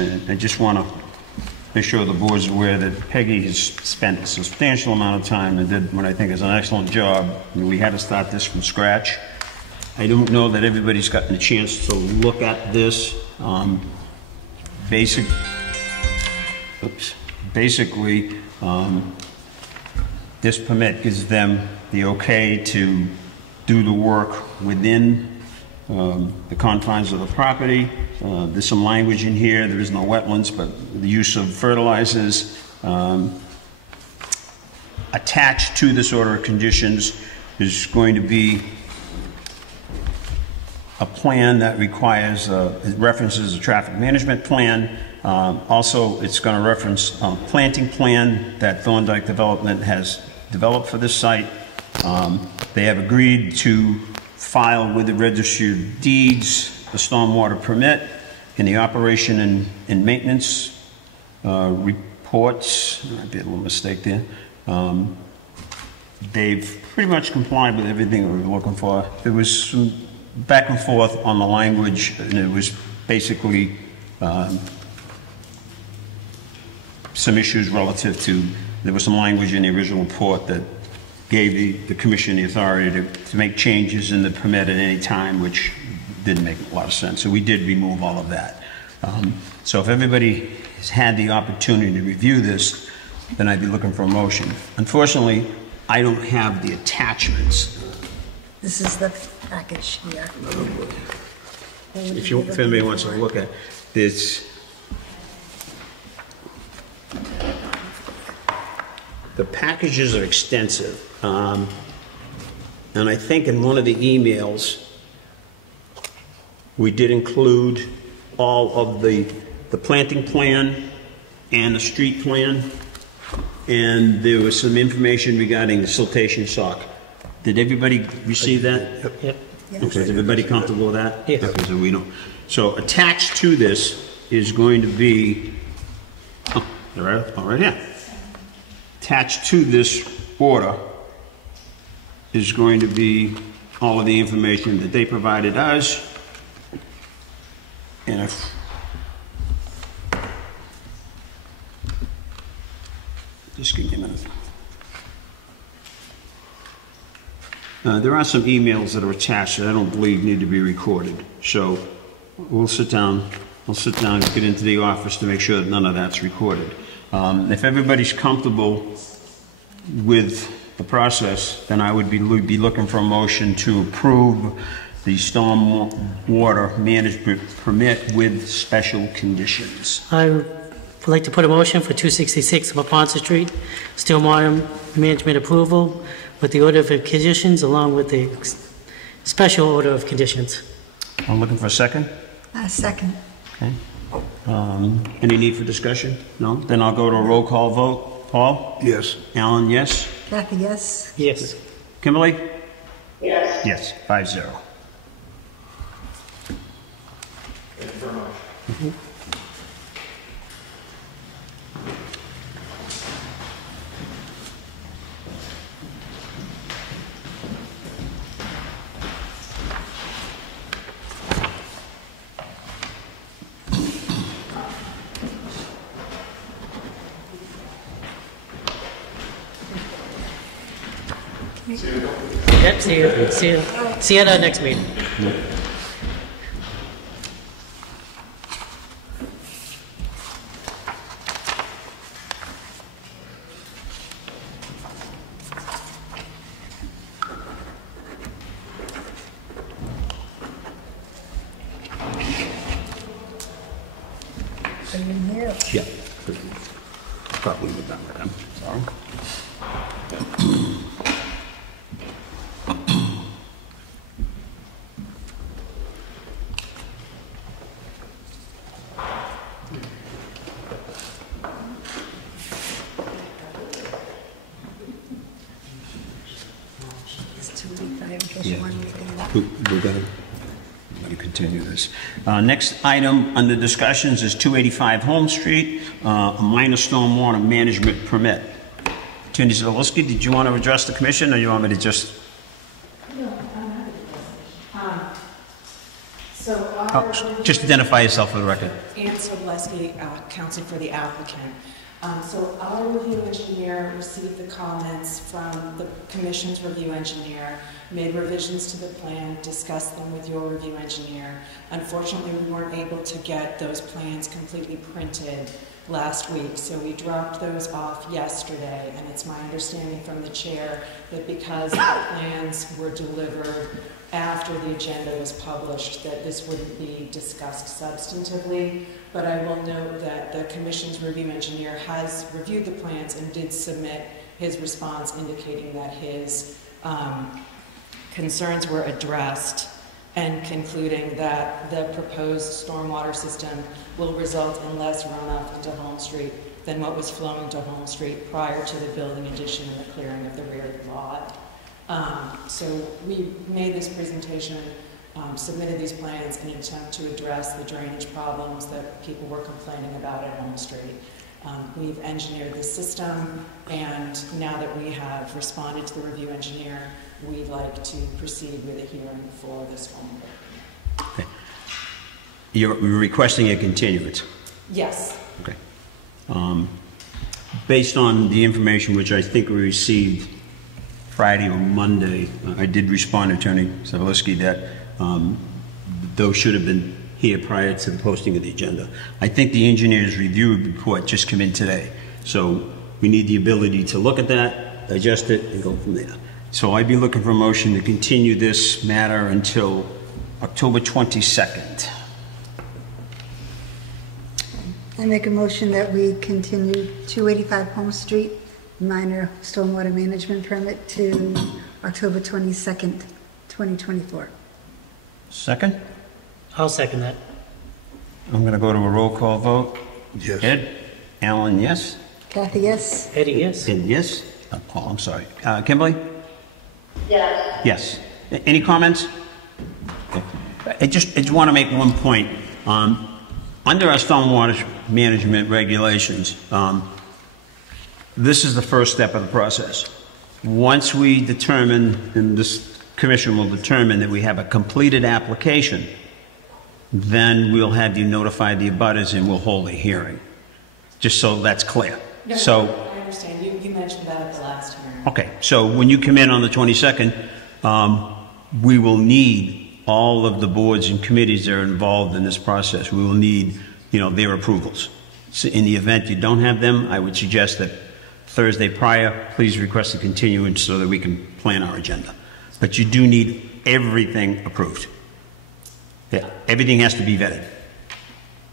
and I just want to make sure the board's aware that Peggy has spent a substantial amount of time and did what I think is an excellent job. We had to start this from scratch. I don't know that everybody's gotten a chance to look at this. Basically, this permit gives them the okay to do the work within the confines of the property. There's some language in here. There is no wetlands, but the use of fertilizers. Attached to this order of conditions is going to be a plan that requires, it references a traffic management plan. Also, it's going to reference a planting plan that Thorndike Development has developed for this site. They have agreed to file with the Registry of Deeds the stormwater permit and the operation and maintenance reports. There might be a little mistake there. They've pretty much complied with everything we were looking for. There was some back and forth on the language, and it was basically some issues relative to, there was some language in the original report that gave the commission the authority to make changes in the permit at any time, which didn't make a lot of sense. So we did remove all of that. So if everybody has had the opportunity to review this, then I'd be looking for a motion. Unfortunately, I don't have the attachments. This is the package here. If anybody wants to look at this, the packages are extensive. And I think in one of the emails, we did include all of the planting plan and the street plan, and there was some information regarding the siltation sock. Did everybody receive that? Yep. Yes. Okay, is everybody comfortable with that? Yes. Okay, so we don't. So attached to this is going to be, oh, right here. Attached to this order is going to be all of the information that they provided us. And if just give me a minute. There are some emails that are attached that I don't believe need to be recorded. So we'll sit down and get into the office to make sure that none of that's recorded. If everybody's comfortable with the process, then I would be looking for a motion to approve the storm water management permit with special conditions. I would like to put a motion for 266 Ponce Street, stormwater management approval with the order of conditions along with the special order of conditions. I'm looking for a second. Second. Okay. Any need for discussion? No? Then I'll go to a roll call vote. Paul? Yes. Alan, yes? Kathy, yes. Yes. Kimberly? Yes. Yes, 5-0. Thank you very much. Mm-hmm. Yep, see you. See you at our next meeting. Are you in here? Yeah. Probably with that, I'm sorry. It's 2 weeks. I guess Yeah. you want me to do that. We're going to continue this. Next item under discussions is 285 Home Street, a minor stormwater management permit. Attorney Zalewski, did you want to address the commission, or you want me to just? No, I'm happy to. So So Just identify yourself for the record. Ann Sobleski, counsel for the applicant. So our review engineer received the comments from the commission's review engineer, made revisions to the plan, discussed them with your review engineer. Unfortunately, we weren't able to get those plans completely printed last week, so we dropped those off yesterday, and it's my understanding from the chair that because the plans were delivered after the agenda was published, that this wouldn't be discussed substantively. But I will note that the commission's review engineer has reviewed the plans and did submit his response indicating that his concerns were addressed, and concluding that the proposed stormwater system will result in less runoff into Home Street than what was flowing to Home Street prior to the building addition and the clearing of the rear lot. So we made this presentation, submitted these plans in an attempt to address the drainage problems that people were complaining about at Home Street. We've engineered the system, and now that we have responded to the review engineer, we'd like to proceed with a hearing for this one. Okay. You're requesting a continuance? Yes. Okay. Based on the information which I think we received Friday or Monday, I did respond to Attorney Zavoliski that those should have been here prior to the posting of the agenda. I think the engineer's review report just came in today, so we need the ability to look at that, digest it, and go from there. So I'd be looking for a motion to continue this matter until October 22nd. I make a motion that we continue 285 Home Street, minor stormwater management permit to October 22nd, 2024. Second? I'll second that. I'm going to go to a roll call vote. Yes. Ed? Alan, yes? Kathy, yes? Eddie, yes? Ed, yes? Oh, I'm sorry. Kimberly? Yes. Yes. Any comments? Okay. I just want to make one point. Under our stormwater management regulations, this is the first step of the process. Once we determine, and this commission will determine that we have a completed application, then we'll have you notify the abutters and we'll hold a hearing, just so that's clear. No, So, I understand. You mentioned that at the last hearing. okay, so when you come in on the 22nd, we will need all of the boards and committees that are involved in this process. We will need, their approvals. So in the event you don't have them, I would suggest that Thursday prior, please request a continuance so that we can plan our agenda. But you do need everything approved. Yeah, everything has to be vetted.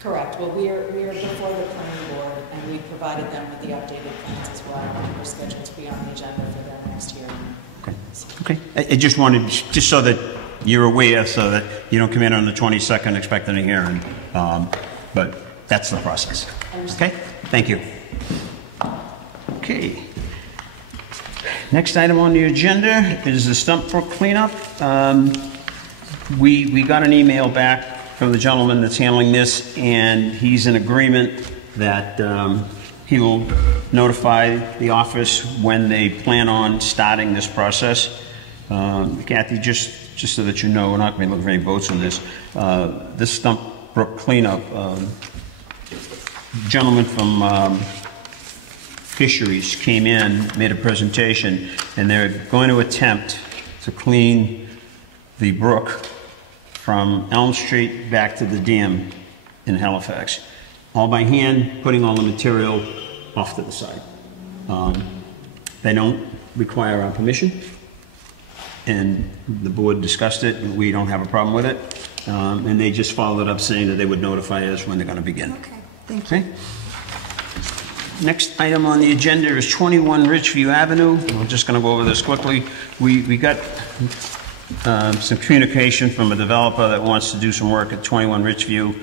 Correct. Well, we are before the planning board, and we provided them with the updated plans as well, and we're scheduled to be on the agenda for their next hearing. Okay. Okay. I just wanted, just so that you're aware, so that you don't come in on the 22nd expecting a hearing. But that's the process. Okay? Thank you. Okay. Next item on the agenda is the stump brook cleanup. We got an email back from the gentleman that's handling this, and he's in agreement that he will notify the office when they plan on starting this process. Kathy, just so that you know, we're not going to be looking for any votes on this. This stump brook cleanup, gentleman from Fisheries came in, made a presentation, and they're going to attempt to clean the brook from Elm Street back to the dam in Halifax, all by hand, putting all the material off to the side. They don't require our permission, and the board discussed it, and we don't have a problem with it, and they just followed up saying that they would notify us when they're going to begin. Okay, thank you. Okay? Next item on the agenda is 21 Ridgeview Avenue. I'm just going to go over this quickly. We got some communication from a developer that wants to do some work at 21 Ridgeview,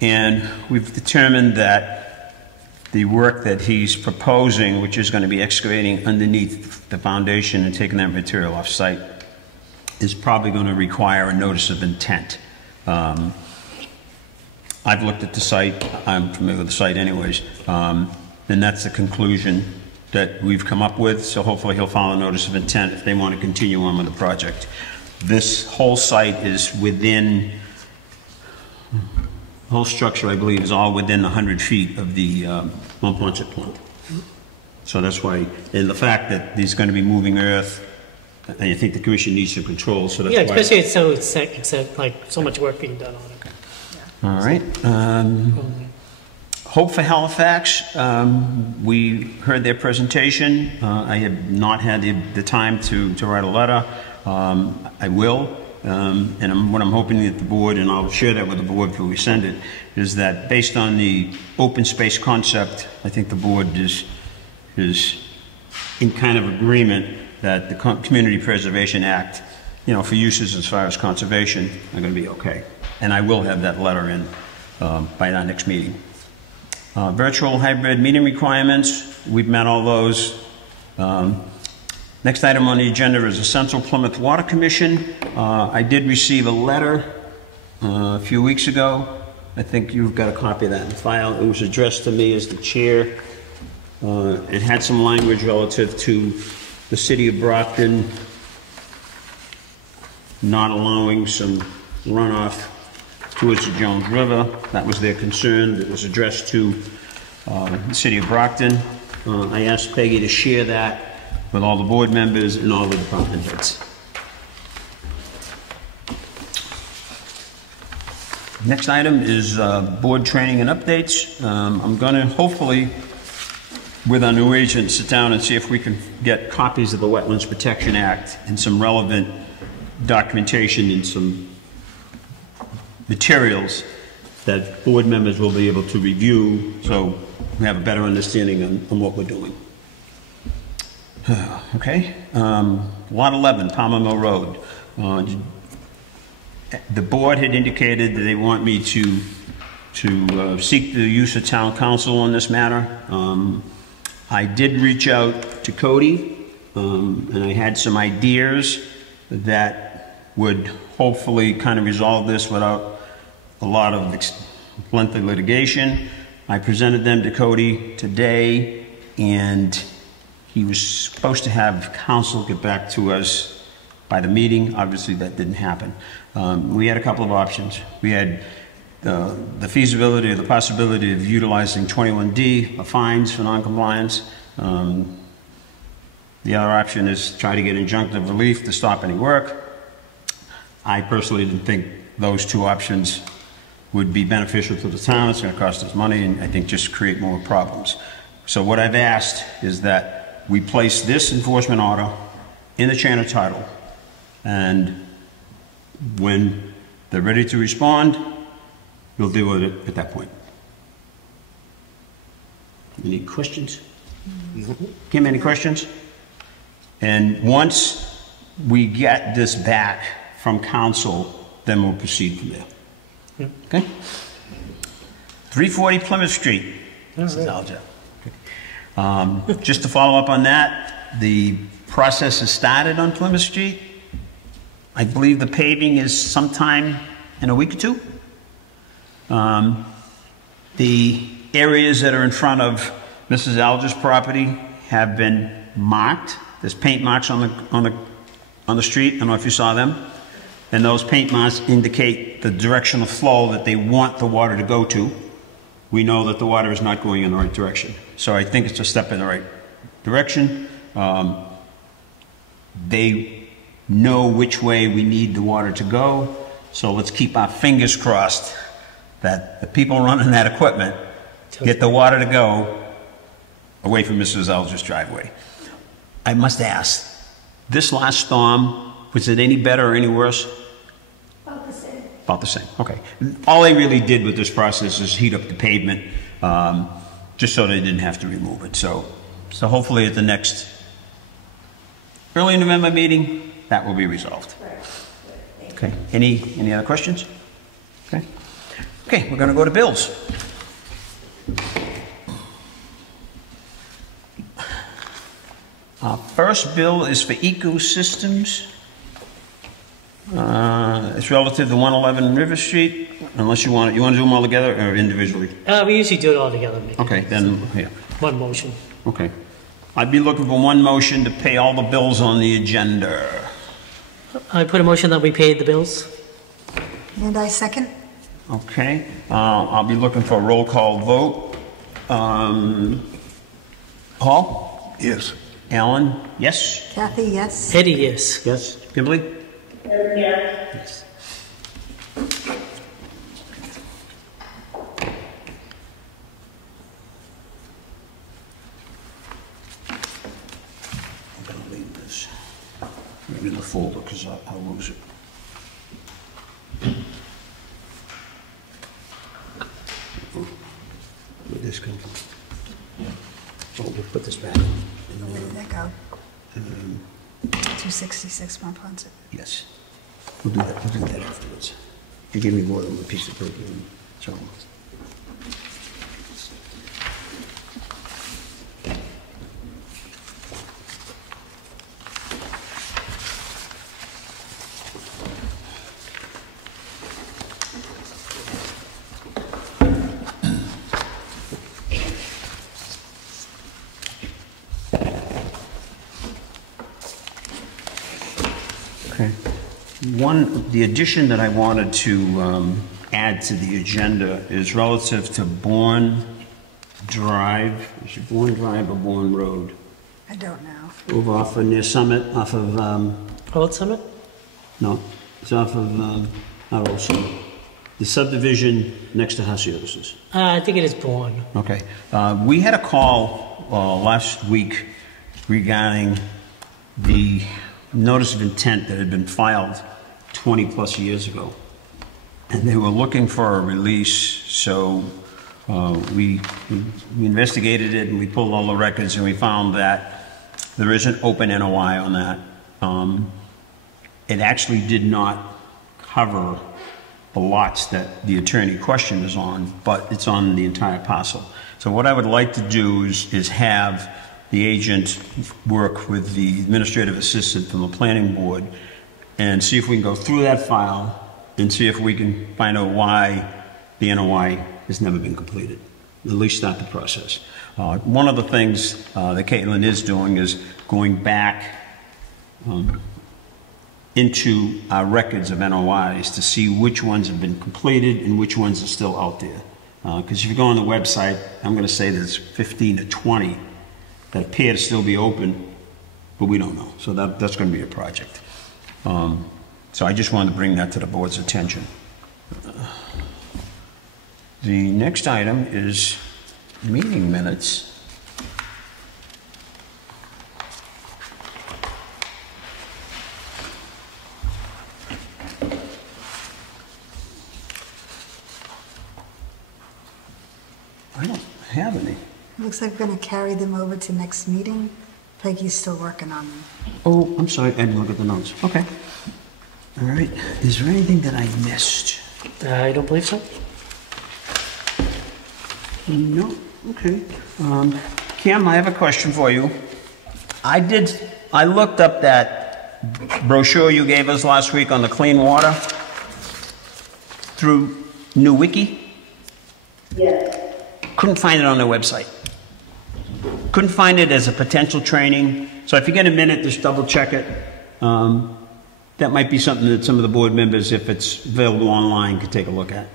and we've determined that the work that he's proposing, which is going to be excavating underneath the foundation and taking that material off site, is probably going to require a notice of intent. I've looked at the site. I'm familiar with the site anyways. And that's the conclusion that we've come up with. So hopefully he'll file a notice of intent if they want to continue on with the project. This whole site is within The whole structure, I believe, is all within 100 feet of the Mont Ponce plant. So that's why, and the fact that there's going to be moving earth, I think the commission needs some control, so that's Yeah, why. especially it's like so much work being done on it. All right. Hope for Halifax, we heard their presentation. I have not had the time to write a letter. I will. And what I'm hoping that the board, and I'll share that with the board before we send it, is that based on the open space concept, I think the board is in kind of agreement that the Community Preservation Act, you know, for uses as far as conservation, are going to be okay. And I will have that letter in by our next meeting. Virtual hybrid meeting requirements, we've met all those. Next item on the agenda is the Central Plymouth Water Commission. I did receive a letter a few weeks ago. I think you've got a copy of that in the file. It was addressed to me as the chair. It had some language relative to the city of Brockton not allowing some runoff towards the Jones River. That was their concern. It was addressed to the city of Brockton. I asked Peggy to share that with all the board members and all the department heads. Next item is board training and updates. I'm going to hopefully, with our new agent, sit down and see if we can get copies of the Wetlands Protection Act and some relevant documentation and some materials that board members will be able to review so we have a better understanding on what we're doing. Okay, Lot 11, Palmer Mill Road. The board had indicated that they want me to seek the use of town council on this matter. I did reach out to Cody, and I had some ideas that would hopefully kind of resolve this without a lot of lengthy litigation. I presented them to Cody today, and he was supposed to have council get back to us by the meeting. Obviously, that didn't happen. We had a couple of options. We had the feasibility or the possibility of utilizing 21D, fines for noncompliance. The other option is try to get injunctive relief to stop any work. I personally didn't think those two options would be beneficial to the town. It's going to cost us money and I think just create more problems. So what I've asked is that we place this enforcement order in the chain of title, and when they're ready to respond, we'll deal with it at that point. Any questions? Kim, any questions? And once we get this back from council, then we'll proceed from there. Yep. Okay? 340 Plymouth Street. This is Alja. Just to follow up on that, the process has started on Plymouth Street. I believe the paving is sometime in a week or two. The areas that are in front of Mrs. Alger's property have been marked. There's paint marks on the street. I don't know if you saw them. And those paint marks indicate the direction of flow that they want the water to go to. We know that the water is not going in the right direction. So I think it's a step in the right direction. They know which way we need the water to go. So let's keep our fingers crossed that the people running that equipment get the water to go away from Mrs. Alger's driveway. I must ask, this last storm, was it any better or any worse? About the same. About the same, okay. All they really did with this process is heat up the pavement, just so they didn't have to remove it. So hopefully at the next early November meeting, that will be resolved. Okay, any other questions? Okay. Okay, we're gonna go to bills. Our first bill is for ecosystems. It's relative to 111 River Street, unless you want to do them all together or individually? We usually do it all together. Okay, then, yeah. One motion. Okay. I'd be looking for one motion to pay all the bills on the agenda. I put a motion that we paid the bills. And I second. Okay, I'll be looking for a roll call vote. Paul? Yes. Alan? Yes? Kathy, yes? Eddie, yes. Yes. Kimberly? Yes. Yes. I'm gonna leave this right in the folder because I'll lose it. Where'd this come from? Oh, we'll put this back. Where did that go? 266 Mont Ponce. Yes. We'll do that afterwards. You give me more than a piece of paper, so. Okay. The addition that I wanted to add to the agenda is relative to Bourne Drive. Is it Bourne Drive or Bourne Road? I don't know. Over off of near Summit, off of, Old Summit? no, it's off of, not Old Summit. The subdivision next to House Services. I think it is Bourne. Okay. We had a call last week regarding the notice of intent that had been filed 20-plus years ago. And they were looking for a release, so we investigated it and we pulled all the records and we found that there is an open NOI on that. It actually did not cover the lots that the attorney question is on, but it's on the entire parcel. So what I would like to do is have the agent work with the administrative assistant from the planning board and see if we can go through that file and see if we can find out why the NOI has never been completed. At least start the process. One of the things that Caitlin is doing is going back into our records of NOIs to see which ones have been completed and which ones are still out there. Because if you go on the website, I'm going to say there's 15 to 20 that appear to still be open, but we don't know. So that's going to be a project. So I just wanted to bring that to the board's attention. The next item is meeting minutes. I don't have any. Looks like we're going to carry them over to next meeting. Peggy's still working on them. Oh, I'm sorry, I didn't look at the notes. Okay. All right, is there anything that I missed? I don't believe so. No, okay. Kim, I have a question for you. I looked up that brochure you gave us last week on the clean water through New Wiki. Yes. Couldn't find it on their website. Couldn't find it as a potential training. So if you get a minute, just double check it. That might be something that some of the board members, if it's available online, could take a look at.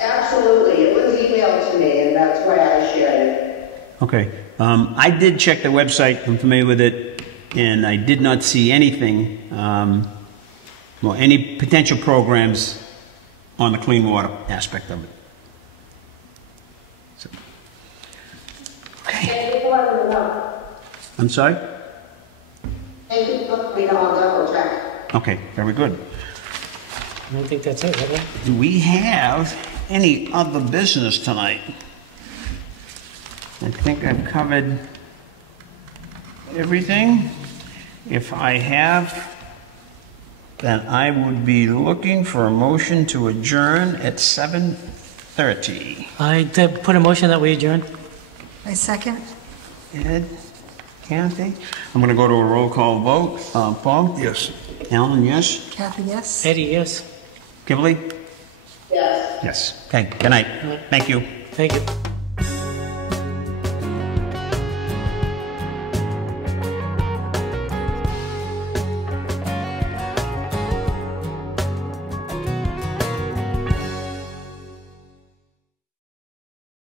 Absolutely. It was emailed to me, and that's why I shared it. Okay. I did check the website. I'm familiar with it, and I did not see anything, any potential programs on the clean water aspect of it. So, okay. Thank you for letting me know. I'm sorry? Thank you for letting me know. I'll double check. Okay, very good. I don't think that's it, right? Do we have any other business tonight? I think I've covered everything. If I have, then I would be looking for a motion to adjourn at 7:30. I put a motion that we adjourn. My second? Ed, Kathy? I'm going to go to a roll call vote. Paul? Yes. Alan, yes? Kathy, yes? Eddie, yes. Kimberly? Yes. Yes. Okay, good night. Thank you. Thank you.